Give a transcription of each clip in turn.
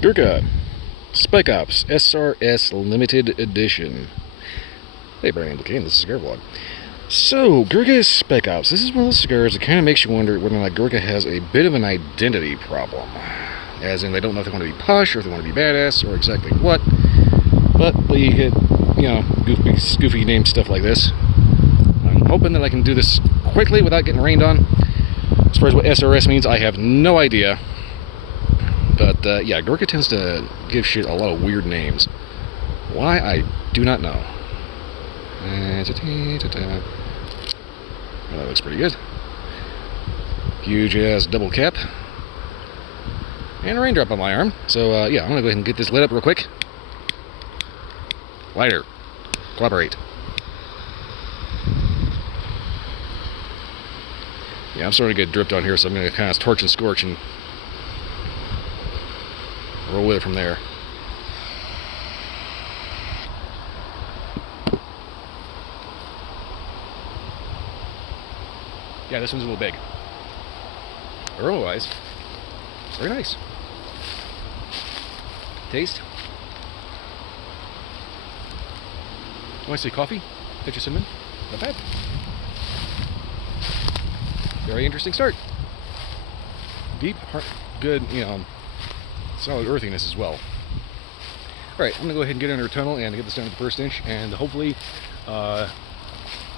Gurkha, Spec Ops, SRS Limited Edition. Hey, Brian Implicating, this is Cigar Vlog. So, Gurkha Spec Ops. This is one of those cigars that kind of makes you wonder whether or not Gurkha has a bit of an identity problem. As in, they don't know if they want to be posh, or if they want to be badass, or exactly what. But you get, goofy named stuff like this. I'm hoping that I can do this quickly without getting rained on. As far as what SRS means, I have no idea. But, yeah, Gurkha tends to give shit a lot of weird names. Why, I do not know. Well, that looks pretty good. Huge-ass double cap. And a raindrop on my arm. So, yeah, I'm going to go ahead and get this lit up real quick. Lighter. Cooperate. Yeah, I'm starting to get dripped on here, so I'm going to kind of torch and scorch and roll with it from there. Yeah, this one's a little big. Aroma-wise, very nice. Taste. You want to say coffee? Hit your cinnamon? Not bad. Very interesting start. Deep, hard, good, solid earthiness as well. Alright, I'm going to go ahead and get under a tunnel and get this down to the first inch and hopefully not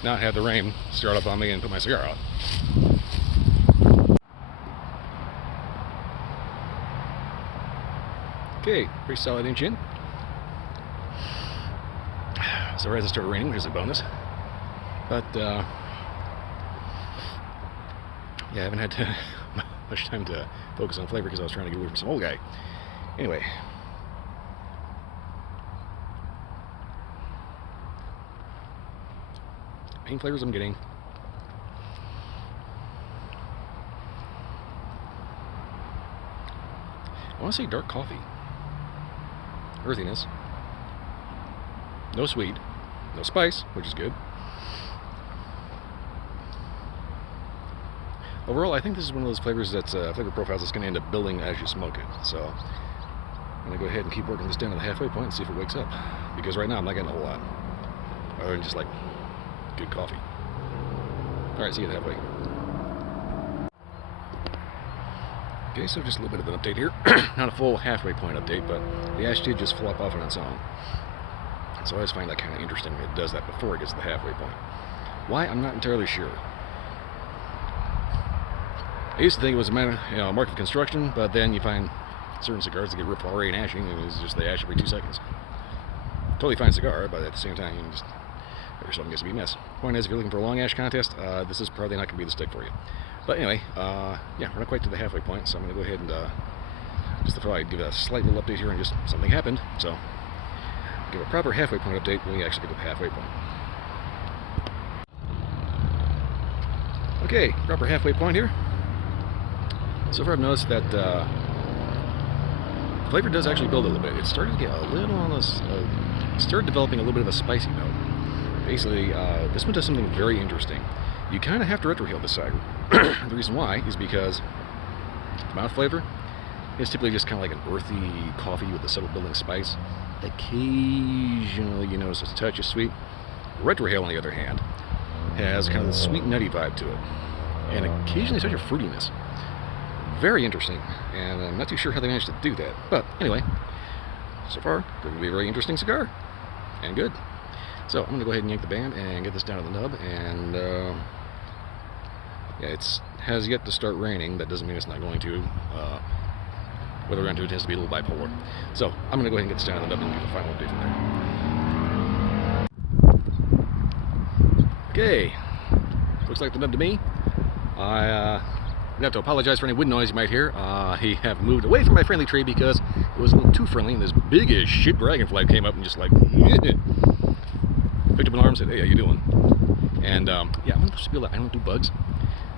have the rain start up on me and put my cigar out. Okay, pretty solid inch in. So right as it started raining, which is a bonus. But, yeah, I haven't had much time to focus on flavor because I was trying to get away from some old guy. Anyway. Main flavors I'm getting. I want to say dark coffee. Earthiness. No sweet. No spice, which is good. Overall, I think this is one of those flavors that's flavor profiles that's going to end up building as you smoke it. So I'm going to go ahead and keep working this down to the halfway point and see if it wakes up. Because right now I'm not getting a whole lot. Other than just like good coffee. Alright, see you halfway. Okay, so just a little bit of an update here. Not a full halfway point update, but the ash did just flop off on its own. So I always find that kind of interesting that it does that before it gets to the halfway point. Why? I'm not entirely sure. I used to think it was a mark of construction, but then you find certain cigars that get ripped already and ashing, and it's just they ash every 2 seconds. Totally fine cigar, but at the same time, something gets to be a mess. Point is, if you're looking for a long ash contest, this is probably not going to be the stick for you. But anyway, yeah, we're not quite to the halfway point, so I'm going to go ahead and just to probably give it a slight little update here, and just something happened. So give a proper halfway point update when we actually get to the halfway point. Okay, proper halfway point here. So far I've noticed that the flavor does actually build a little bit. It started to get a little on this, started developing a little bit of a spicy note. Basically, this one does something very interesting. You kind of have to retrohale this side. The reason why is because the mouth flavor is typically just kind of like an earthy coffee with a subtle building spice. Occasionally you notice a touch of sweet. Retrohale, on the other hand, has kind of the sweet nutty vibe to it. And occasionally a touch of fruitiness. Very interesting, and I'm not too sure how they managed to do that. But anyway, so far, going to be a very interesting cigar, and good. So I'm going to go ahead and yank the band and get this down to the nub, and yeah, it has yet to start raining. That doesn't mean it's not going to. Weather around here tends to be a little bipolar. So I'm going to go ahead and get this down to the nub and give a final update from there. Okay, looks like the nub to me. I have to apologize for any wind noise you might hear. I have moved away from my friendly tree because it was a little too friendly, and this big as shit dragonfly came up and just like picked up an arm and said, "Hey, how you doing?" And yeah, I'm supposed to be able to, I don't do bugs,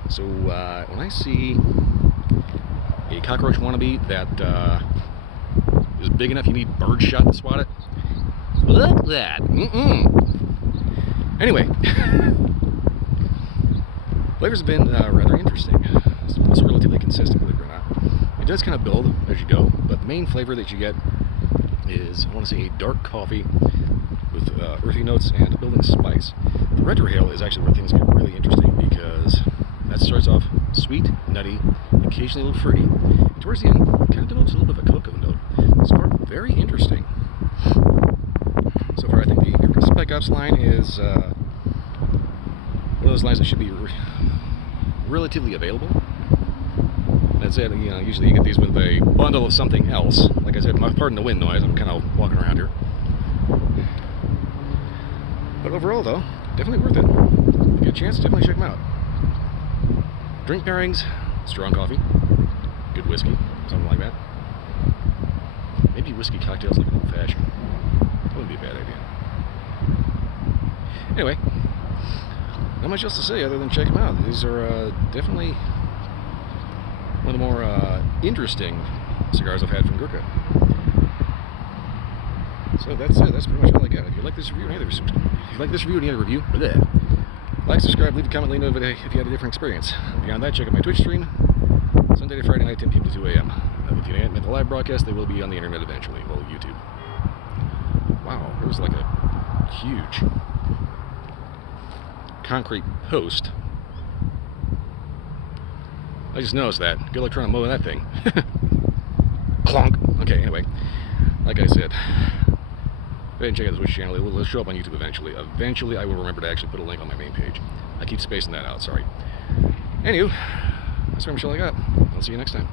so when I see a cockroach wannabe that is big enough you need bird shot to swat it, look that. Anyway, flavors have been rather interesting. It's also relatively consistent, believe it or not. It does kind of build as you go, but the main flavor that you get is, I want to say, a dark coffee with earthy notes and a building spice. The retro hail is actually where things get really interesting, because that starts off sweet, nutty, occasionally a little fruity. And towards the end, it kind of develops a little bit of a cocoa note. So far, very interesting. So far, I think the Gurkha Spec Ops line is one of those lines that should be relatively available. That said, you know, usually you get these with a bundle of something else. Like I said, pardon the wind noise, I'm kind of walking around here. But overall, though, definitely worth it. If you get a chance, definitely check them out. Drink pairings, strong coffee, good whiskey, something like that. Maybe whiskey cocktails like an old-fashioned. That wouldn't be a bad idea. Anyway, not much else to say other than check them out. These are definitely one of the more interesting cigars I've had from Gurkha. So that's it. That's pretty much all I got. If you like this review, any other review, like, subscribe, leave a comment, let me know if you had a different experience. Beyond that, check out my Twitch stream, Sunday to Friday night, 10 p.m. to 2 a.m. If you ain't met the live broadcast, they will be on the internet eventually, well, YouTube. Wow, there's like a huge concrete post. I just noticed that. Good luck trying to mow that thing. Clonk. Okay, anyway, like I said, go ahead and check out the Twitch channel. It will show up on YouTube eventually. Eventually, I will remember to actually put a link on my main page. I keep spacing that out, sorry. Anywho, that's pretty much all I got. I'll see you next time.